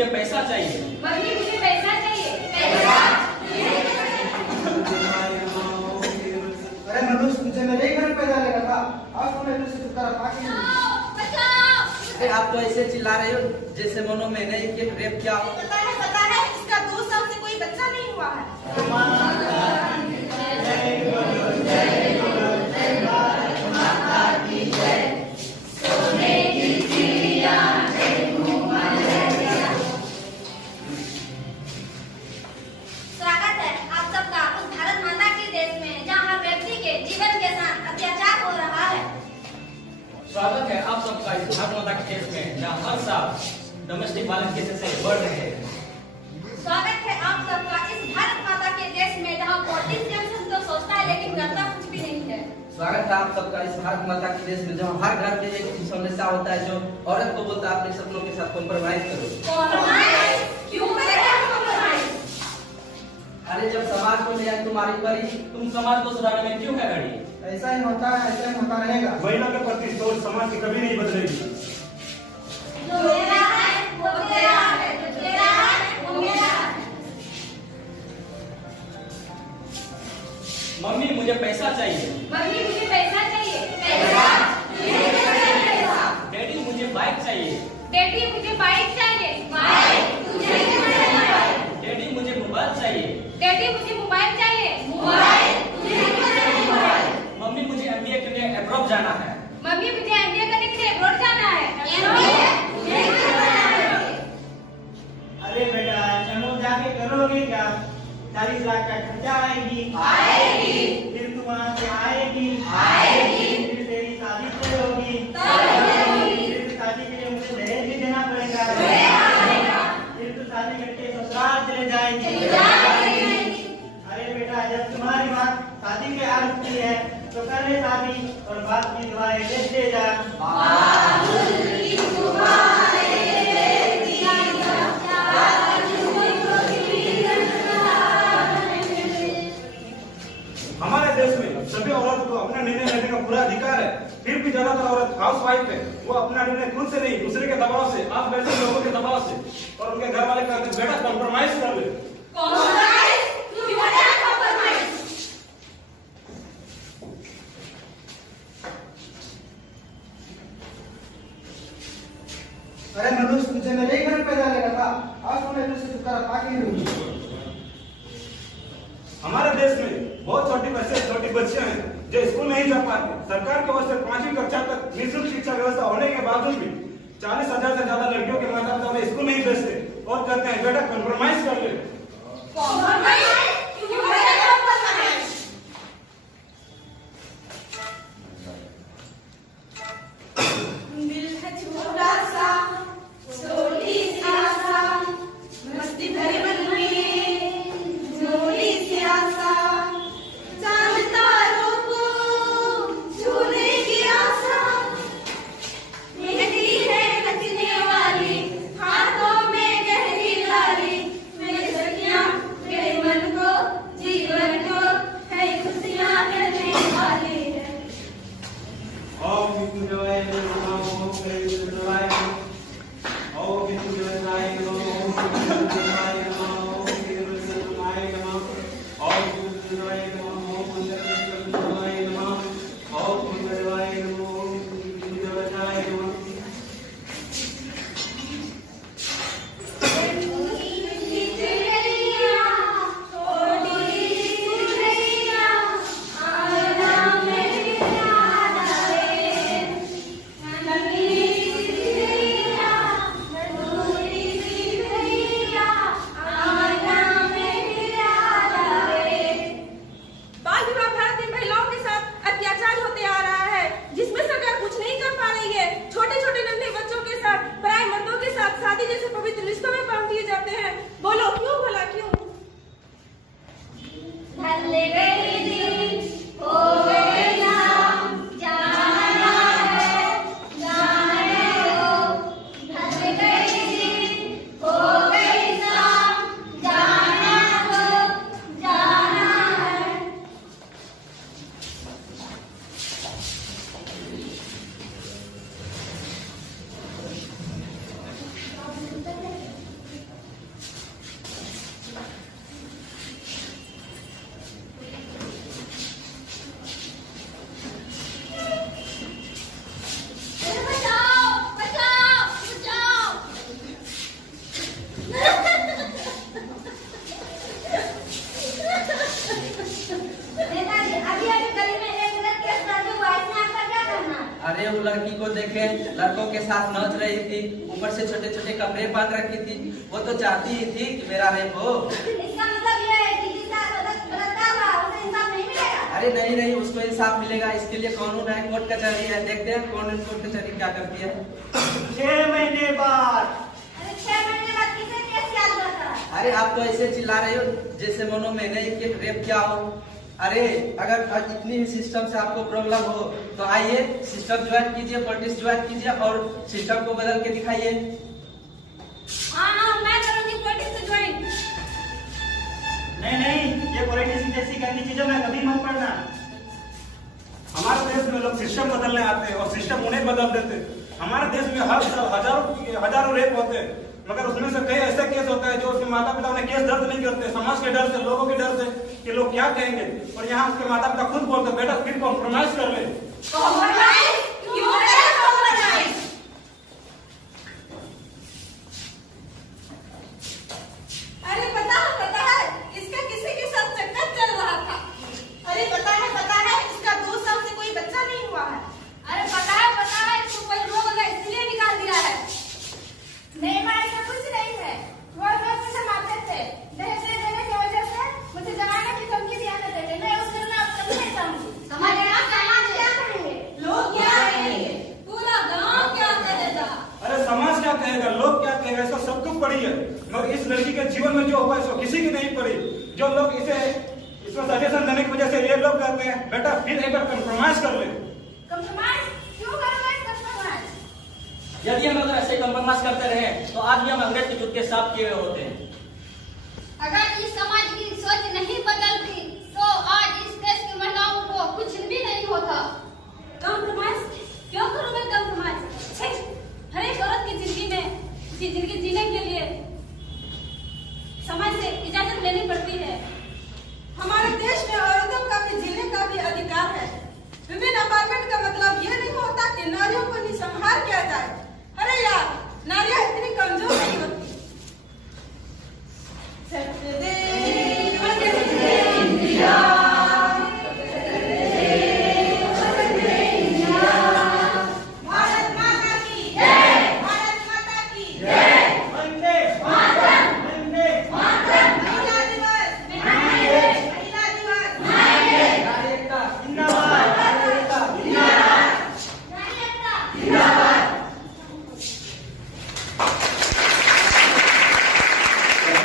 मुझे पैसा चाहिए। मम्मी मुझे पैसा चाहिए। पैसा? अरे मनुष्य तुझे मेरे ही घर में पैदा लगा था, आज तुम्हें तुझसे छुटकारा पा के बचाओ! अरे आप तो ऐसे चिल्ला रहे हो जैसे मनो मैंने कि रेप किया हो। पता है इसका 2 साल से कोई बच्चा नहीं हुआ है। स्वागत है आप सबका उस भारत माता के देश में जहाँ हर व्यक्ति के जीवन के साथ अत्याचार हो रहा है। स्वागत है आप सबका इस भारत माता के देश में जहाँ हर साल डोमेस्टिक वायलेंस केसेस बढ़ रहे हैं। स्वागत है आप सबका इस भारत माता के देश में जहाँ पॉलिटिशियन तो सोचता है लेकिन करता कुछ भी नहीं है। स्वागत है आप सबका इस भारत माता के देश में जहाँ हर घर में एक समस्या होता है जो औरत को बोलता है अपने सपनों के साथ कॉम्प्रोमाइज करो। कॉम्प्रोमाइज? क्यों करेगा कॉम्प्रोमाइज? अरे जब समाज को न्याय तुम्हारी परी, तुम समाज को सुधारने में क्यों है अड़ी? ऐसा ही होता है, ऐसा ही होता रहेगा। महिला के प्रति सोच समाज की कभी नहीं बदलेगी। जो मेरा है वो तेरा है, जो तेरा है वो मेरा है। मम्मी मुझे पैसा चाहिए। मम्मी मुझे पैसा चाहिए। पैसा? डैडी मुझे बाइक चाहिए। डैडी मुझे बाइक चाहिए। बाइक? तुझे क्यों चाहिए बाइक? डैडी मुझे मोबाइल चाहिए। डैडी मुझे मोबाइल चाहिए। मोबाइल? तुझे क्यों चाहिए मोबाइल? मम्मी मुझे MBA के लिए अब्रॉड जाना है। मम्मी मुझे MBA करने के लिए अब्रॉड जाना है। MBA? तुझे क्यों जाना है? अरे बेटा चलो जाके करोगे क्या? 40 लाख का खर्चा आएगी। फिर तू वहाँ से आएगी। फिर तेरी शादी तय होगी। फिर शादी के लिए मुझे दहेज भी देना पड़ेगा। फिर तू शादी करके ससुराल चले जाएगी। अरे बेटा जब तुम्हारी बात शादी के आ रखी है तो कर ले शादी और बात की दुआएं देते जा। हमारे देश में सभी औरत को अपना निर्णय लेने का पूरा अधिकार है। फिर भी ज्यादातर औरत हाउस वाइफ है, वो अपना निर्णय खुद से नहीं दूसरे के दबाव से, आप जैसे लोगों के दबाव से और उनके घर वाले कहते हैं बेटा कॉम्प्रोमाइज कर ले। कॉम्प्रोमाइज? क्यों बना कॉम्प्रोमाइज? अरे मनुष्य तुझे मेरे ही घर में पैदा लगा था, आज तुम्हें तुझसे छुटकारा पा के हमारे देश में बहुत छोटी बच्चियां हैं जो स्कूल नहीं जा पाती। सरकार की ओर से 5वीं कक्षा तक निःशुल्क शिक्षा व्यवस्था होने के बावजूद भी 40,000 से ज्यादा लड़कियों के माता पिता उन्हें स्कूल नहीं भेजते और कहते हैं बेटा कॉम्प्रोमाइज कर ले। कॉम्प्रोमाइज? क्यों बना कॉम्प्रोमाइज? दिल है छोटा सा, छोटी सी आशा, मस्ती भरे मन में झोली सी आशा, चांद तारों को छूने की आशा, मेहंदी है नचने वाली, हाथों में गहरी लाली, मेरी सखियां मेरे मन को जीवन को है खुशियां देने वाली है। बाल विवाह भारत में महिलाओं के साथ अत्याचार होते आ रहा है, जिसमें सरकार कुछ नहीं कर पा रही है। छोटे छोटे नन्हे बच्चों के साथ, पराये मर्दों के साथ शादी जैसे पवित्र रिश्तों में बांध दिए जाते हैं। बोलो क्यों भला क्यों? ढल गई दिन हो गई शाम, जाना है जाने दो। ढल गई दिन हो गई शाम, जाना दो जाना है। के लड़कों के साथ नाच रही थी, ऊपर से छोटे छोटे कपड़े पहन रखी थी। वो तो चाहती ही थी कि मेरा रेप हो। इसका मतलब यह है कि जिसका बलात्कार हुआ उसे इंसाफ नहीं मिलेगा। अरे नहीं नहीं, उसको इंसाफ मिलेगा। इसके लिए कानून है, कोर्ट कचहरी है। देखते हैं कौन कोर्ट कचहरी क्या करती है। 6 महीने बाद। अरे 6 महीने बाद किसे केस याद रहता है? अरे आप तो ऐसे चिल्ला रहे हो जैसे मनो मैंने ही कि रेप क्या हो। अरे अगर इतनी ही सिस्टम से आपको प्रॉब्लम हो तो आइए सिस्टम ज्वाइन कीजिए, पॉलिटिक्स ज्वाइन कीजिए और सिस्टम को बदल के दिखाइए। हाँ, मैं करूंगी पॉलिटिक्स ज्वाइन। नहीं, ये पॉलिटिक्स जैसी गंदी चीजों में कभी मत पड़ना। हमारे देश में लोग सिस्टम बदलने आते हैं और सिस्टम उन्हें बदल देते हैं। हमारे देश में हर साल हजारों रेप होते हैं, मगर उसमें से कई ऐसे केस होता है जो उसके माता पिता उन्हें केस दर्ज नहीं करते, समाज के डर से, लोगों के डर से कि लोग क्या कहेंगे। और यहाँ उसके माता पिता खुद बोलते बेटा फिर कॉम्प्रोमाइज कर ले। क्यों कॉम्प्रोमाइज? अरे पता है इसका किसी के साथ चक्कर चल रहा था। अरे पता है इसका 2 साल से कोई बच्चा नहीं हुआ है। अरे पता है इसको कोई रोग लगा इसलिए निकाल दिया है। नहीं माँ, ऐसा कुछ नहीं है। वो लोग मुझे मारते थे, दहेज देने की वजह से मुझे जमाने की धमकी दिया करते थे। मैं उस दिन अब कभी नहीं चाहूंगी। हमारे यहाँ समाज क्या कहेंगे? लोग क्या कहेंगे? पूरा गांव क्या कहेगा? अरे समाज क्या कहेगा, लोग क्या कहेगा, इसका सब कुछ पड़ी है, मगर इस लड़की के जीवन में जो हुआ इसको किसी की नहीं पड़ी। जो लोग इसको सजेशन देने की वजह से ये लोग कहते हैं बेटा फिर एक बार कॉम्प्रोमाइज कर ले। कंप्रोमाइज क्यों करोगे? कंप्रोमाइज यदि हम अगर ऐसे कंप्रोमाइज करते रहे तो आज भी हम अंग्रेज के जुत्ते साफ किए हुए होते हैं। अगर इस समाज की सोच नहीं बदलती तो आज इस देश की महिलाओं को कुछ भी नहीं होता। कंप्रोमाइज क्यों करोगे? कंप्रोमाइज हर एक औरत की जिंदगी में जिंदगी जीने के लिए समाज से इजाजत लेनी पड़ती है। हमारे देश में औरतों का भी जीने का भी अधिकार है। विमेन अपार्टमेंट का मतलब ये नहीं होता कि नारियों को निसंहार किया जाए। अरे यार, नारियां इतनी कमजोर